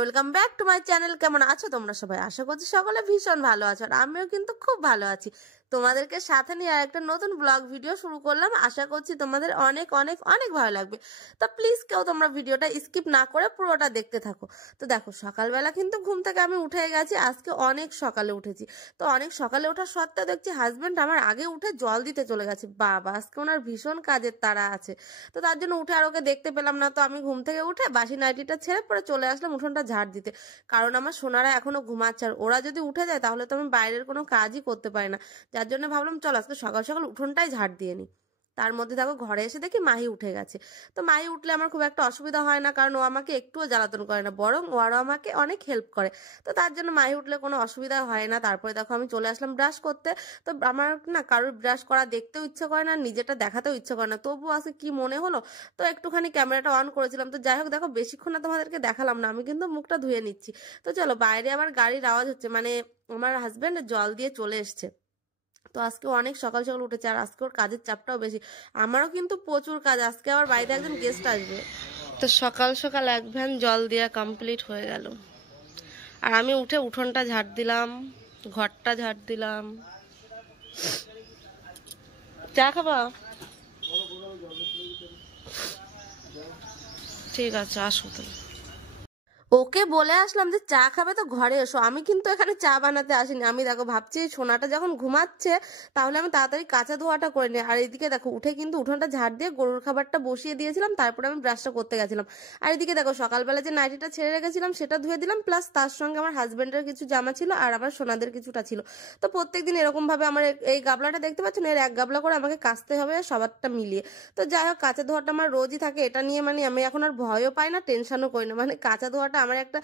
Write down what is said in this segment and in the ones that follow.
Welcome back to my channel. কেমন আছো তোমরা সবাই? আশা করছি সকলে ভীষণ ভালো আছো, আর আমিও কিন্তু খুব ভালো আছি। তোমাদেরকে সাথে নিয়ে আর একটা নতুন ব্লগ ভিডিও শুরু করলাম। আশা করছি তোমাদের অনেক অনেক অনেক ভালো লাগবে। তো প্লিজ কেউ তোমরা ভিডিওটা স্কিপ না করে পুরোটা দেখতে থাকো। তো দেখো, সকালবেলা কিন্তু ঘুম থেকে আমি উঠে গেছি। আজকে অনেক সকালে উঠেছি। তো অনেক সকালে ওঠার সত্ত্বেও দেখছি হাজবেন্ড আমার আগে উঠে জল দিতে চলে গেছে। বাবা, আজকে ওনার ভীষণ কাজের তাড়া আছে। তো তার জন্য উঠে আর ওকে দেখতে পেলাম না। তো আমি ঘুম থেকে উঠে বাসি নাইটিটা ছেড়ে পরে চলে আসলাম উঠোনটা ঝাড় দিতে। কারণ আমার সোনারা এখনো ঘুমাচ্ছে, আর ওরা যদি উঠে যায় তাহলে তো আমি বাইরের কোনো কাজই করতে পারি না। যার জন্য ভাবলাম চল আজকে সকাল সকাল উঠোনটাই ঝাড় দিয়ে নি। তার মধ্যে দেখো ঘরে এসে দেখি মাহি উঠে গেছে। তো মাহি উঠলে আমার খুব একটা অসুবিধা হয় না, কারণ ও আমাকে একটুও জ্বালাতন করে না, বরং ও আরও আমাকে অনেক হেল্প করে। তো তার জন্য মাহি উঠলে কোনো অসুবিধা হয় না। তারপরে দেখো আমি চলে আসলাম ব্রাশ করতে। তো আমার না কারোর ব্রাশ করা দেখতেও ইচ্ছে করে না, নিজেরটা দেখাতেও ইচ্ছে করে না। তবুও আজকে কি মনে হলো, তো একটুখানি ক্যামেরাটা অন করেছিলাম। তো যাই হোক, দেখো বেশিক্ষণ না তোমাদেরকে দেখালাম না, আমি কিন্তু মুখটা ধুয়ে নিচ্ছি। তো চলো, বাইরে আবার গাড়ির আওয়াজ হচ্ছে, মানে আমার হাজব্যান্ড জল দিয়ে চলে এসছে। তো আজকে অনেক সকাল সকাল উঠেছে, আর আজকে ওর কাজের চাপটাও বেশি। আমারও কিন্তু প্রচুর কাজ। আজকে আবার বাড়িতে একজন গেস্ট আসবে। তো সকাল সকাল এক ভ্যান জল দেওয়া কমপ্লিট হয়ে গেল। আর আমি উঠে উঠোনটা ঝাড় দিলাম, ঘরটা ঝাড় দিলাম। চা খাবা? ঠিক আছে, আসো তাহলে। ওকে বলে আসলাম যে চা খাবে তো ঘরে এসো। আমি কিন্তু এখানে চা বানাতে আসিনি। আমি দেখো ভাবছি সোনাটা যখন ঘুমাচ্ছে তাহলে আমি তাড়াতাড়ি কাঁচা ধোয়াটা করে নিই। আর এদিকে দেখো উঠে কিন্তু উঠোনটা ঝাড় দিয়ে গরুর খাবারটা বসিয়ে দিয়েছিলাম, তারপরে আমি ব্রাশটা করতে গেছিলাম। আর এদিকে দেখো সকালবেলা যে নাইটিটা ছেড়ে রেখেছিলাম সেটা ধুয়ে দিলাম, প্লাস তার সঙ্গে আমার হাজবেন্ডের কিছু জামা ছিল আর আমার সোনাদের কিছুটা ছিল। তো প্রত্যেকদিন এরকম ভাবে আমার এই গাবলাটা দেখতে পাচ্ছেন, এর এক গাবলা করে আমাকে কাচতে হবে সবারটা মিলিয়ে। তো যাই হোক, কাঁচা ধোয়াটা আমার রোজই থাকে। এটা নিয়ে মানে আমি এখন আর ভয়ও পাই না, টেনশনও করি না। মানে কাঁচা ধোয়াটা আমার একটা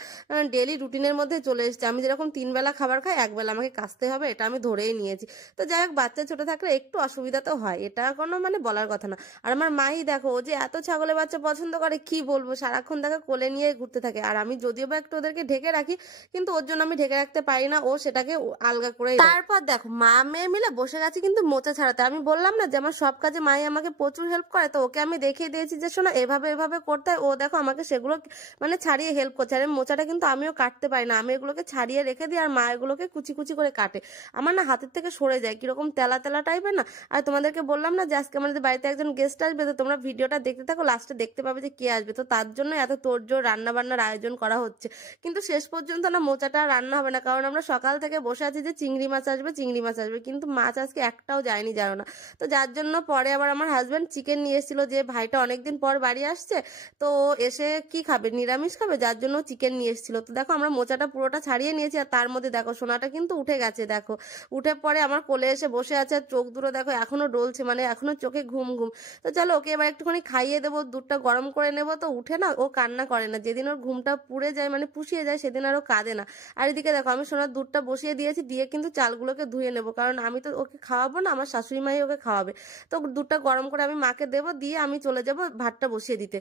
ডেলি রুটিনের মধ্যে চলে এসেছে। আমি যেরকম 3 বেলা খাবার খাই, এক বেলা আমাকে কাচতে হবে, এটা আমি ধরেই নিয়েছি। তো যাই হোক, বাচ্চা ছোট থাকলে একটু অসুবিধা তো হয়, এটা কোনো মানে বলার কথা না। আর আমার মাই দেখো, ও যে এত ছাগলের বাচ্চা পছন্দ করে কি বলবো, সারাক্ষণ তাকে কোলে নিয়ে ঘুরতে থাকে। আর আমি যদিও বা একটু ওদেরকে ঢেকে রাখি, কিন্তু ওর জন্য আমি ঢেকে রাখতে পারি না, ও সেটাকে আলগা করে। তারপর দেখো মা মেয়ে মিলে বসে গেছে কিন্তু মোচা ছাড়াতে। আমি বললাম না যে আমার সব কাজে মাই আমাকে প্রচুর হেল্প করে, তো ওকে আমি দেখিয়ে দিয়েছি যে শোনো এভাবে এভাবে করতে হয়। ও দেখো আমাকে সেগুলো মানে ছাড়িয়ে হেল্প করছে। আর মোচাটা কিন্তু আমিও কাটতে পারি না, আমি এগুলোকে ছাড়িয়ে রেখে দিই, আর মা এগুলোকে কুচি কুচি করে কাটে। আমার না হাতের থেকে সরে যায়, কিরকম তেলা তেলা টাইপের না। আর তোমাদেরকে বললাম না যে আজকে আমাদের বাড়িতে একজন গেস্ট আসবে, তো তোমরা ভিডিওটা দেখতে থাকো, লাস্টে দেখতে পাবে যে কে আসবে। তো তার জন্য এত তোড়জোড় রান্না বান্নার আয়োজন করা হচ্ছে। কিন্তু শেষ পর্যন্ত না মোচাটা রান্না হবে না, কারণ আমরা সকাল থেকে বসে আছি যে চিংড়ি মাছ আসবে চিংড়ি মাছ আসবে, কিন্তু মাছ আজকে একটাও যায়নি, জানো না। তো যার জন্য পরে আবার আমার হাজব্যান্ড চিকেন নিয়ে এসেছিল, যে ভাইটা অনেকদিন পর বাড়ি আসছে, তো এসে কি খাবে, নিরামিষ খাবে, যার জন্য চিকেন নিয়ে এসেছিল। তো দেখো আমরা মোচাটা পুরোটা ছাড়িয়ে নিয়েছি। আর তার মধ্যে দেখো সোনাটা কিন্তু উঠে গেছে। দেখো উঠে পরে আমার কোলে এসে বসে আছে, চোখ দুটো দেখো এখনো ডলছে, মানে এখনো চোখে ঘুম ঘুম। তো চলো ওকে এবার একটুখানি খাইয়ে দেবো, দুধটা গরম করে নেবো। তো উঠে না ও কান্না করে না, যেদিন ওর ঘুমটা পুড়ে যায় মানে পুষিয়ে যায় সেদিন আর ও কাঁদে না। আর এদিকে দেখো আমি সোনার দুধটা বসিয়ে দিয়েছি, দিয়ে কিন্তু চালগুলোকে ধুয়ে নেবো, কারণ আমি তো ওকে খাওয়াবো না, আমার শাশুড়ি মাই ওকে খাওয়াবে। তো দুধটা গরম করে আমি মাকে দেবো, দিয়ে আমি চলে যাবো ভাতটা বসিয়ে দিতে।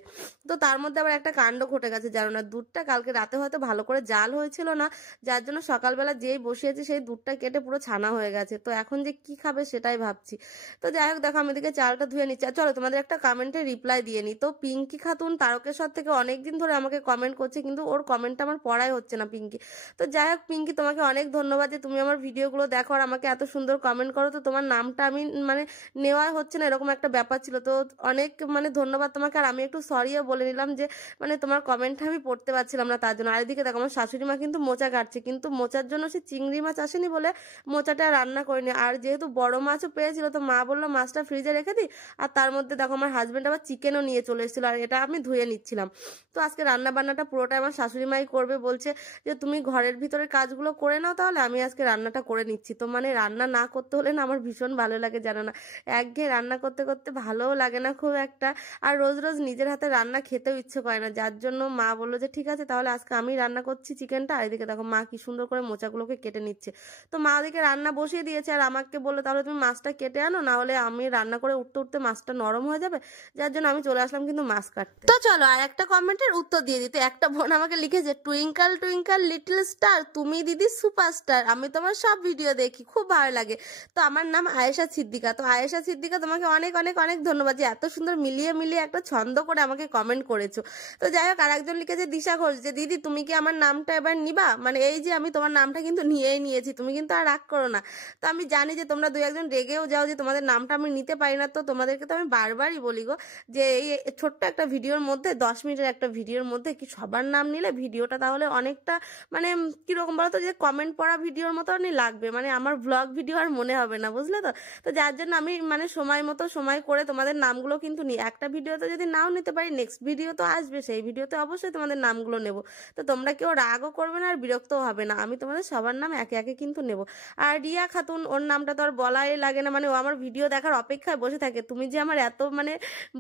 তো তার মধ্যে আবার একটা কাণ্ড ঘটে গেছে, জানো না। দুধটা কালকে রাতে হয়তো ভালো করে জাল হয়েছিল না, যার জন্য সকালবেলা যেই বসিয়েছি সেই দুধটা কেটে পুরো ছানা হয়ে গেছে। তো এখন যে কি খাবে সেটাই ভাবছি। তো যাই হোক, দেখো আমি এদিকে চালটা ধুয়ে নিচ্ছি। আর চলো তোমাদের একটা কমেন্টে রিপ্লাই দিয়ে নিই। তো পিঙ্কি খাতুন তারকেশ্বর থেকে অনেকদিন ধরে আমাকে কমেন্ট করছে, কিন্তু ওর কমেন্টটা আমার পড়াই হচ্ছে না পিঙ্কি। তো যাই হোক পিঙ্কি, তোমাকে অনেক ধন্যবাদ যে তুমি আমার ভিডিওগুলো দেখো আর আমাকে এত সুন্দর কমেন্ট করো। তো তোমার নামটা আমি মানে নেওয়া হচ্ছে না, এরকম একটা ব্যাপার ছিল। তো অনেক মানে ধন্যবাদ তোমাকে। আর আমি একটু সরিও বলে নিলাম যে মানে তোমার কমেন্টটা আমি পড়তে পারছিলাম না তার জন্য। আর এদিকে দেখো আমার শাশুড়ি মা কিন্তু মোচা কাটছে, কিন্তু মোচার জন্য সে চিংড়ি মাছ আসেনি বলে মোচাটা রান্না করিনি। আর যেহেতু বড় মাছও পেয়েছিল, তো মা বললো মাছটা ফ্রিজে রেখে দিই। আর তার মধ্যে দেখো আমার হাজবেন্ড আবার চিকেনও নিয়ে চলে এসেছিল, আর এটা আমি ধুয়ে নিচ্ছিলাম। তো আজকে রান্না বান্নাটা পুরোটাই আমার শাশুড়ি মাই করবে, বলছে যে তুমি ঘরের ভিতরে কাজগুলো করে নাও, তাহলে আমি আজকে রান্নাটা করে নিচ্ছি। তো মানে রান্না না করতে হলে না আমার ভীষণ ভালো লাগে, জানো না। একঘেয়ে রান্না করতে করতে ভালোও লাগে না খুব একটা। আর রোজ রোজ নিজের হাতে রান্না খেতেও ইচ্ছে করে না, যার জন্য মা বললো যে ঠিক আছে আছে, তাহলে আজকে আমি রান্না করছি চিকেনটা। আর এদিকে দেখো মা কি সুন্দর করে মোচাগুলোকে কেটে নিচ্ছে। তো মা ওদিকে রান্না বসিয়ে দিয়েছে, আর আমাকে বললো তাহলে তুমি মাছটা কেটে আনো, না হলে আমি রান্না করে উঠতে উঠতে মাছটা নরম হয়ে যাবে, যার জন্য আমি চলে আসলাম কিন্তু মাছ কাটতে। তো চলো আর একটা কমেন্টের উত্তর দিয়ে দিতে। একটা বোন আমাকে লিখেছে, টুইঙ্কল টুইঙ্কল লিটল স্টার, তুমি দিদি সুপারস্টার, আমি তোমার সব ভিডিও দেখি, খুব ভালো লাগে। তো আমার নাম আয়েশা সিদ্দিকা। তো আয়েশা সিদ্দিকা, তোমাকে অনেক অনেক অনেক ধন্যবাদ যে এত সুন্দর মিলিয়ে মিলিয়ে একটা ছন্দ করে আমাকে কমেন্ট করেছো। তো যাই হোক, আর একজন লিখেছে দিশা ঘোষ, যে দিদি তুমি কি আমার নামটা এবার নিবা, মানে এই যে আমি তোমার নামটা কিন্তু নিয়েই নিয়েছি, তুমি কিন্তু আর রাগ করো না। তো আমি জানি যে তোমরা দুই একজন রেগেও যাও যে তোমাদের নামটা আমি নিতে পারি না, তো তোমাদেরকে তো আমি বারবারই বলি গো যে এই ছোট্ট একটা ভিডিওর মধ্যে, 10 মিনিটের একটা ভিডিওর মধ্যে কি সবার নাম নিলে ভিডিওটা তাহলে অনেকটা মানে কিরকম বলতো, যে কমেন্ট পড়া ভিডিওর মতনই লাগবে, মানে আমার ব্লগ ভিডিও আর মনে হবে না, বুঝলে তো। তো যার জন্য আমি মানে সময় মতো সময় করে তোমাদের নামগুলো কিন্তু নিই। একটা ভিডিওতে যদি নাও নিতে পারি, নেক্সট ভিডিও তো আসবে, সেই ভিডিওতে অবশ্যই তোমাদের নামগুলো নেব। তো তোমরা কেউ রাগও করবে না আর বিরক্তও হবে না, আমি তোমাদের সবার নাম একে একে কিন্তু নেব। আর রিয়া খাতুন, ওর নামটা তো আর বলাই লাগে না, মানে ও আমার ভিডিও দেখার অপেক্ষায় বসে থাকে। তুমি যে আমার এত মানে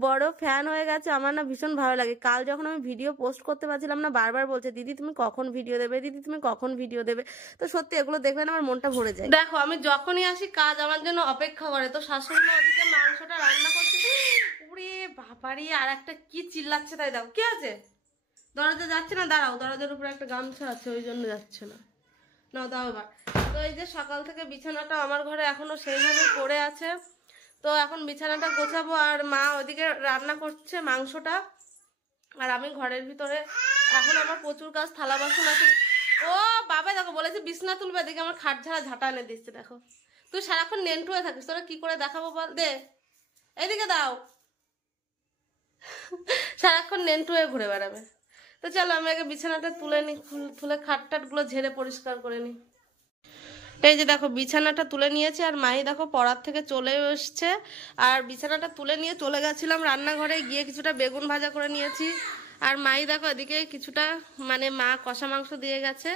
বড় ফ্যান হয়ে গেছে, আমার না ভীষণ ভালো লাগে। কাল যখন আমি ভিডিও পোস্ট করতে পারছিলাম না, বারবার বলছে দিদি তুমি কখন ভিডিও দেবে, দিদি তুমি কখন ভিডিও দেবে। তো সত্যি এগুলো দেখলে না আমার মনটা ভরে যায়। দেখো আমি যখনই আসি কাজ আমার জন্য অপেক্ষা করে। তো শাশুড়ি মা ওদিকে মাংসটা রান্না করছে, ওরে বাবারি, আর একটা কি চিল্লাচ্ছে তাই দাও, কি আছে? দরজা যাচ্ছে না, দাঁড়াও, দরজার উপরে একটা গামছা আছে ওই জন্য যাচ্ছে না, নাও দাও এবার। তো এই যে সকাল থেকে বিছানাটা আমার ঘরে এখনো সেইভাবে পড়ে আছে, তো এখন বিছানাটা গোছাবো। আর মা ওইদিকে রান্না করছে মাংসটা, আর আমি ঘরের ভিতরে এখন আমার প্রচুর কাজ, থালা বাসন আছে। ও বাবা দেখো বলেছে বিছনা তুলবে, এদিকে আমার খাট ঝাড়া ঝাঁটা এনে দিচ্ছে। দেখো তুই সারাক্ষণ নেন্টু হয়ে থাকিস, তোরা কি করে দেখাবো বল, দে এইদিকে দাও, সারাক্ষণ নেন্টু হয়ে ঘুরে বেড়াবে। তো চলো আমি আগে বিছানাটা তুলে নিই, তুলে খাট টাট গুলো ঝেড়ে পরিষ্কার করে নিই। এই যে দেখো বিছানাটা তুলে নিয়েছে, আর মাহি দেখো পড়ার থেকে চলে এসছে, আর বিছানাটা তুলে নিয়ে চলে গেছিলাম রান্নাঘরে, গিয়ে কিছুটা বেগুন ভাজা করে নিয়েছি। আর মাহি দেখো এদিকে কিছুটা মানে মা কষা মাংস দিয়ে গেছে,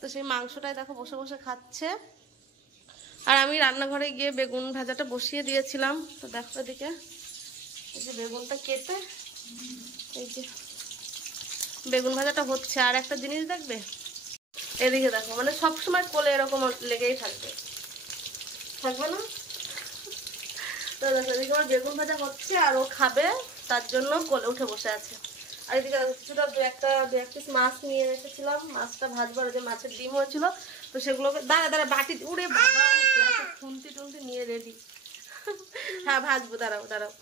তো সেই মাংসটাই দেখো বসে বসে খাচ্ছে। আর আমি রান্নাঘরে গিয়ে বেগুন ভাজাটা বসিয়ে দিয়েছিলাম। তো দেখো এদিকে এই যে বেগুনটা কেটে, এই যে বেগুন ভাজাটা হচ্ছে। আর একটা জিনিস দেখবে এদিকে দেখো, মানে সবসময় কোলে এরকম লেগেই থাকবে, থাকবে না? তো দেখো এদিকে আমার বেগুন ভাজা হচ্ছে, আর ও খাবে তার জন্য কোলে উঠে বসে আছে। আর এদিকে কিছুটা দু এক পিস মাছ নিয়ে এসেছিলাম, মাছটা ভাজবার, যে মাছের ডিম হয়েছিল, তো সেগুলোকে দাঁড়া বাটি, উড়ে বাবা খুন্তি টুন্তি নিয়ে রেডি। হ্যাঁ ভাজবো, দাঁড়াও দাঁড়াও।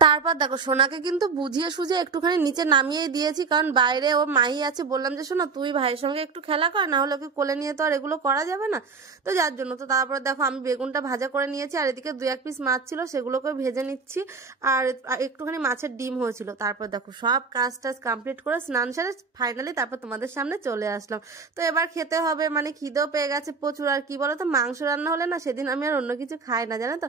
তারপর দেখো সোনাকে কিন্তু বুঝিয়ে সুঝে একটুখানি নিচে নামিয়ে দিয়েছি, কারণ বাইরে ও মাহি আছে। বললাম যে শোনো তুই ভাইয়ের সঙ্গে একটু খেলা কর, না হলে ওকে কোলে নিয়ে তো আর এগুলো করা যাবে না, তো যার জন্য। তো তারপর দেখো আমি বেগুনটা ভাজা করে নিয়েছি, আর এদিকে দু এক পিস মাছ ছিল সেগুলোকে ভেজে নিচ্ছি, আর একটুখানি মাছের ডিম হয়েছিল। তারপর দেখো সব কাজ টাজ কমপ্লিট করে স্নান সেরে ফাইনালি তারপর তোমাদের সামনে চলে আসলাম। তো এবার খেতে হবে, মানে খিদেও পেয়ে গেছে প্রচুর। আর কি বলো তো, মাংস রান্না হলে না সেদিন আমি আর অন্য কিছু খাই না, জানো তো,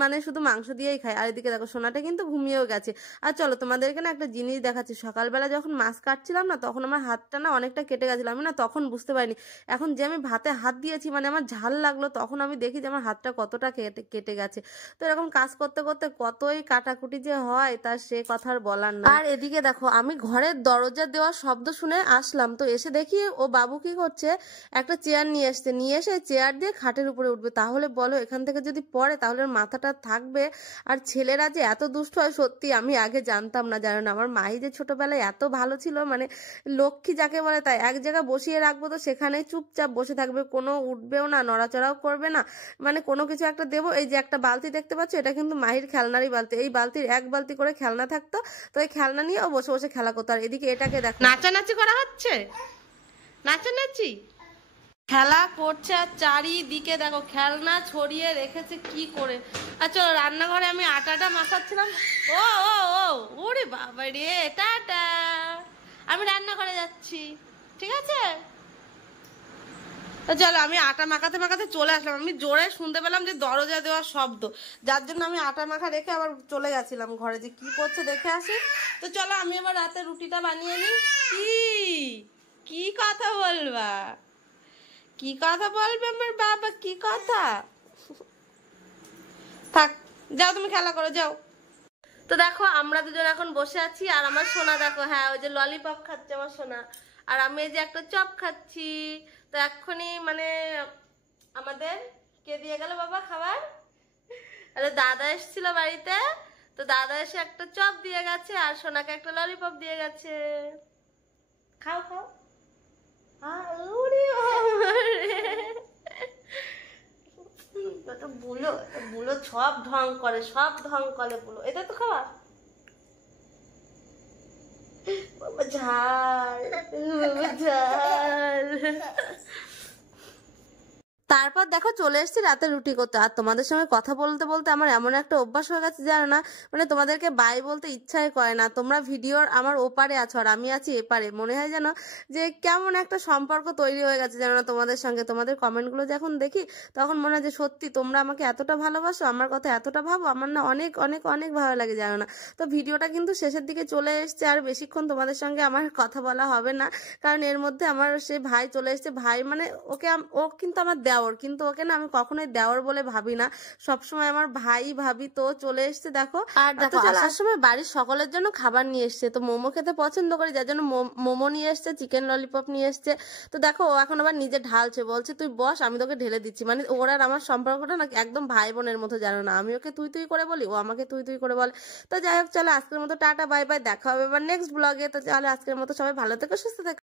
মানে শুধু মাংস দিয়েই খাই। আর এদিকে দেখো সোনাটা কিন্তু ঘুমিয়েও গেছে। আর চলো তোমাদেরকে না একটা জিনিস দেখাচ্ছি। সকালবেলা যখন মাছ কাটছিলাম না, তখন আমার হাতটা না অনেকটা কেটে গেছিলো, আমি না তখন বুঝতে পারিনি। এখন যে আমি ভাতে হাত দিয়েছি, মানে আমার ঝাল লাগলো, তখন আমি দেখি যে আমার হাতটা কতটা কেটে গেছে। তো এরকম কাজ করতে করতে কতই কাটাকুটি যে হয় তার সে কথা আর বলার না। আর এদিকে দেখো আমি ঘরের দরজা দেওয়ার শব্দ শুনে আসলাম, তো এসে দেখি ও বাবু কি করছে, একটা চেয়ার নিয়ে এসছে, নিয়ে এসে চেয়ার দিয়ে খাটের উপরে উঠবে। তাহলে বলো এখান থেকে যদি পড়ে তাহলে মাথাটা থাকবে। আর ছেলেরা যে এত দুষ্ট হয় সত্যি আমি আগে জানতাম না, জানো না। আমার মাই যে ছোটবেলায় এত ভালো ছিল, মানে লক্ষ্মী যাকে বলে তাই, এক জায়গায় বসিয়ে রাখবো তো সেখানেই চুপচাপ বসে থাকবে, কোনো উঠবেও না, নড়াচড়াও করবে না, মানে কোনো কিছু একটা দেবো। এই যে একটা বালতি দেখতে পাচ্ছ, এটা কিন্তু মাহির খেলনারই বালতি, এই বালতির এক বালতি করে খেলনা থাকতো, তো এই খেলনা নিয়ে ও বসে বসে খেলা করতো। আর এদিকে এটাকে দেখ নাচানাচি করা হচ্ছে, নাচানাচি খেলা করছে, আর চারিদিকে দেখো খেলনা ছড়িয়ে রেখেছে কি করে। আর চলো রান্নাঘরে আমি আটাটা মাখাচ্ছিলাম। ও ও ও ওরে বাবা রে, টাটা, আমি রান্নাঘরে যাচ্ছি, ঠিক আছে? তো চলো আমি আটা মাখাতে মাখাতে চলে আসলাম। আমি জোরে শুনতে পেলাম যে দরজা দেওয়ার শব্দ, যার জন্য আমি আটা মাখা রেখে আবার চলে গেছিলাম ঘরে, যে কি করছে দেখে আসি। তো চলো আমি এবার রাতে রুটিটা বানিয়ে নিই। কি কথা বলবা, কি কথা বলবে আমার বাবা, কি কথা? থাক, যাও তুমি খেলা করো, যাও। তো দেখো আমরা দুজন এখন বসে আছি আর আমার সোনা দেখো, হ্যাঁ ওই যে ললিপপ খাচ্ছে আমার সোনা, আর আমি এই যে একটা চপ খাচ্ছি। তো এক্ষুনি মানে আমাদের কে দিয়ে গেল বাবা খাবার, আরে দাদা এসেছিল বাড়িতে, তো দাদা এসে একটা চপ দিয়ে গেছে আর সোনাকে একটা ললিপপ দিয়ে গেছে। খাও খাও। বুলো বুলো সব ঢং করে, সব ঢং করে বুলো। এটা তো খাওয়া বাবা, ঝাল বাবা, ঝাল। তারপর দেখো চলে এসেছি রাতে রুটি করতে। আর তোমাদের সঙ্গে কথা বলতে বলতে আমার এমন একটা অভ্যাস হয়ে গেছে জানো না, মানে তোমাদেরকে বাই বলতে ইচ্ছাই করে না। তোমরা ভিডিওর আমার ওপারে আছো আর আমি আছি এপারে, মনে হয় যেন যে কেমন একটা সম্পর্ক তৈরি হয়ে গেছে জানো না তোমাদের সঙ্গে। তোমাদের কমেন্টগুলো যখন দেখি তখন মনে হয় যে সত্যি তোমরা আমাকে এতটা ভালোবাসো, আমার কথা এতটা ভাবো, আমার না অনেক অনেক অনেক ভালো লাগে জানো না। তো ভিডিওটা কিন্তু শেষের দিকে চলে এসছে, আর বেশিক্ষণ তোমাদের সঙ্গে আমার কথা বলা হবে না, কারণ এর মধ্যে আমার সে ভাই চলে এসছে। ভাই মানে ওকে ও কিন্তু আমার দেওর, কিন্তু ওকে না আমি কখনোই দেওর বলে ভাবি না, সবসময় আমার ভাই ভাবি। তো চলে এসছে দেখো, আর দেখো আসার সময় বাড়ির সকলের জন্য খাবার নিয়ে এসছে। তো মোমো খেতে পছন্দ করি যার জন্য মোমো নিয়ে এসছে, চিকেন ললিপপ নিয়ে এসছে। তো দেখো ও এখন আবার নিজে ঢালছে, বলছে তুই বস আমি তোকে ঢেলে দিচ্ছি। মানে ওর আর আমার সম্পর্কটা না একদম ভাই বোনের মতো জানো না, আমি ওকে তুই তুই করে বলি, ও আমাকে তুই তুই করে বলে। তো যাই হোক চলো আজকের মতো টাটা বাই বাই, দেখা হবে এবার নেক্সট ব্লগে। তো চলো আজকের মতো সবাই ভালো থেকো সুস্থ থেকো।